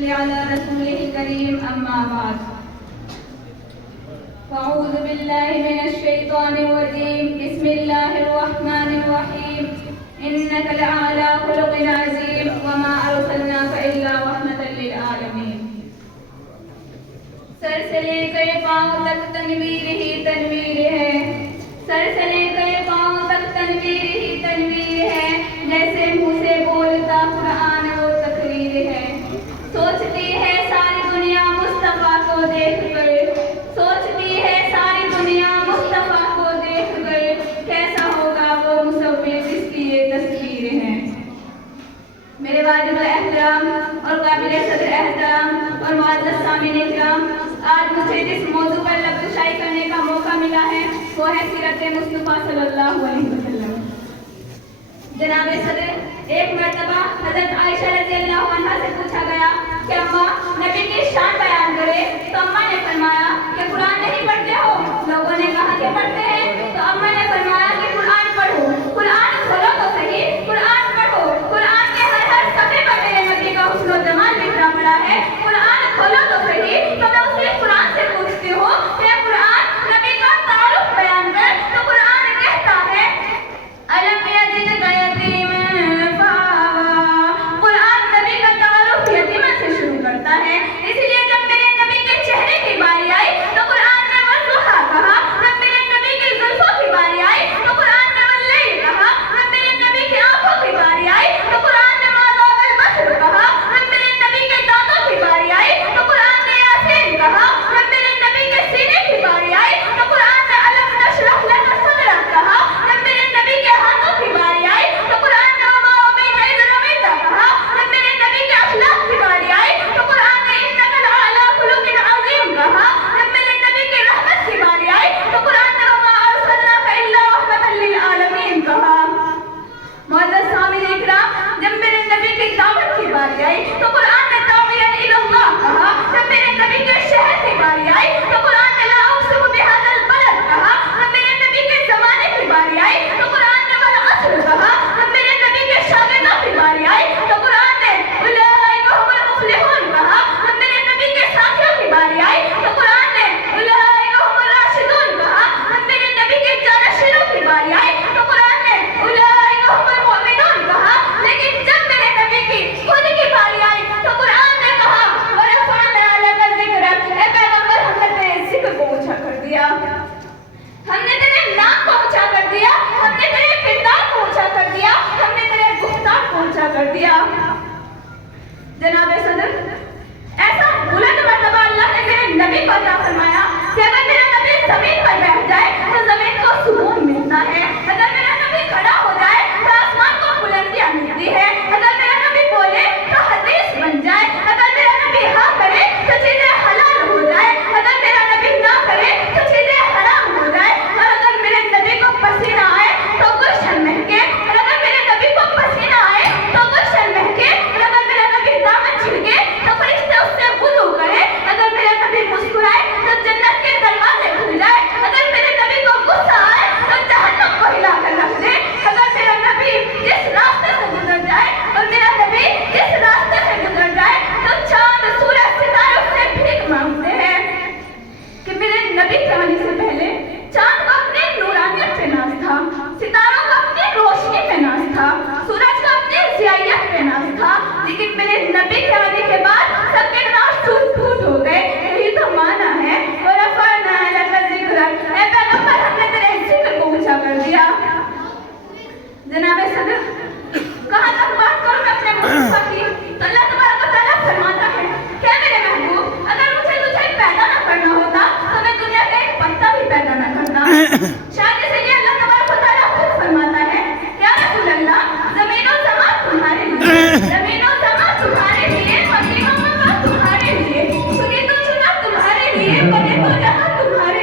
صل على رسوله الكريم أما بعد فأعوذ بالله من الشيطان الرجيم بسم الله الرحمن الرحيم إنك لعلى خلق عظيم وما أرسلناك إلا رحمة للعالمين سر سے لے کر پاؤں تک تنویر ہی تنویر ہے سر سے لے کر پاؤں تک تنویر ہی تنویر ہے جیسے منہ سے بولتا قرآن وہ تقریر ہے سوچتی ہے ساری دنیا مصطفیٰ کو دیکھ کر سوچتی ہے ساری دنیا مصطفیٰ کو دیکھ کر کیسا ہوگا وہ مصور جس کی یہ تصویر ہے میرے واجب احترام اور قابل صدر احترام اور معزز سامعین کرام آج مجھے جس موضوع پر لفظ شائع کرنے کا موقع ملا ہے وہ ہے سیرت مصطفیٰ صلی اللہ علیہ وسلم جناب صدر ایک مرتبہ حضرت عائشہ رضی اللہ عنہا سے پوچھا گیا کہ اماں نبی کی شان بیان کرے تو اماں نے فرمایا کہ قرآن نہیں پڑھتے ہو لوگوں نے کہا کہ پڑھتے ہیں تو اماں نے فرمایا کہ قرآن پڑھو قرآن کھولو تو صحیح قرآن پڑھو قرآن کے ہر صفحے پر میرے نبی کا حسن و جمال بکھرا پڑا ہے قرآن کھولو تو صحیح تو میں اسے قرآن سے پوچھتی ہوں کہ قرآن نبی کا تعارف بیان کر تو قرآن کہتا ہے علم یجدک یتیما فآویٰ قرآن نبی کا تعارف یتیمہ سے شروع کرتا ہے اس لیے جب میرے نبی کے چہرے کی باری آئی تو قرآن نے والضحیٰ کہا جب میرے نبی کی زلفوں کی باری آئی تو قرآن نے واللیل کہا جب میرے نبی کی آنکھوں کی باری آئی تو قرآن نے ما ذاق البصر کہا جب میرے نبی کے دانتوں کی باری آئی تو قرآن نے یاسین کہا جب میرے نبی کے سینے کی باری آئی تو قرآن نے الم نشرح لک صدرک کہا جب میرے نبی کے ہاتھوں کی باری آئی تو قرآن نے وما رمیت اذ رمیت کہا جب میرے نبی کے اخلاق کی باری آئی تو قرآن نے انک لعلی خلق عظیم کہا جب میرے نبی کی رحمت کی باری آئی تو قرآن نے وما ارسلناک الا رحمۃ للعالمین کہا معزز سامعین اکرام جب میرے نبی کی دعوت کی باری آئی تو قرآن نے داعیا الی اللہ کہا جب میرے نبی کے شہر کی باری آئی تو قرآن نے لا اقسم بہذا البلد کہا جب میرے نبی کے زمانے کی باری آئی تو قرآن نے والعصر کہا جب میرے نبی کے شاگردوں کی باری آئی تو قرآن نے اولئک هم المفلحون کہا جب میرے نبی کے ساتھیوں کی باری آئی تو قرآن نے اولئک هم الراشدون کہا جب میرے نبی کے جانشینوں کی باری آئی تو قرآن نے اولئک هم المؤمنون کہا لیکن جب میرے نبی کی خود کی باری آئی تو قرآن نے کہا ورفعنا لک ذکرک اے پیغمبر ہم نے تیرے ذکر کو اونچا کر دیا ہم نے تیرے نام کو اونچا کر دیا ہم نے تیرے کردار کو اونچا کر دیا ہم نے تیرے گفتار کو اونچا کر دیا جناب صدر ایسا بلند مرتبہ اللہ نے میرے نبی کو عطا فرمایا کہ اگر میرا نبی زمین پر بیٹھ جائے تو زمین کو سکون ملتا ہے اگر میرا نبی کھڑا ہو جائے تو آسمان کو بلندیاں ملتی ہے اگر میرا نبی بولے تو حدیث بن جائے اگر میرا نبی ہاں کرے تو چیزیں حلال ہو جائے اگر میرا نبی نہ کرے تو چیزیں حرام ہو جائے اور اگر میرے نبی کو پسینہ آئے تو گلشن مہکے اور اگر میرے نبی کو پسینہ آئے تو گلشن مہکے اور اگر میرا نبی دامن چھڑکے تو فرشتے اس سے وضو کرے اگر میرا نبی مسکرائے تو جنت کے دروازے کھل جائے اگر میرے نبی کو غصہ آئے تو جہنم کو ہلا کر رکھ دے اگر میرا نبی جس راستے سے گزر جائے اور میرا نبی جس راستے سے گزر جائے تو چاند سورج ستارے اس سے بھیک مانگتے ہیں کہ میرے نبی کے آنے سے پہلے چاند کو اپنی نورانیت پہ ناز تھا ستاروں کو اپنی روشنی پہ ناز تھا سورج کو اپنی ضیائیت پہ ناز تھا لیکن میرے نبی کے آنے کے بعد سب کے ناز ٹوٹ پھوٹ ہو گئے یہی تو معنی ہے ورفعنا لک ذکرک اے پیغمبر ہم نے تیرے ذکر کو اونچا کر دیا جناب صدر کہاں تک بات کروں میں اپنے مصطفیٰ کی تو اللہ تبارک و تعالیٰ فرماتا ہے کہ میرے محبوب اگر مجھے تجھے پیدا نہ کرنا ہوتا تو میں دنیا کا ایک پتا بھی پیدا نہ کرتا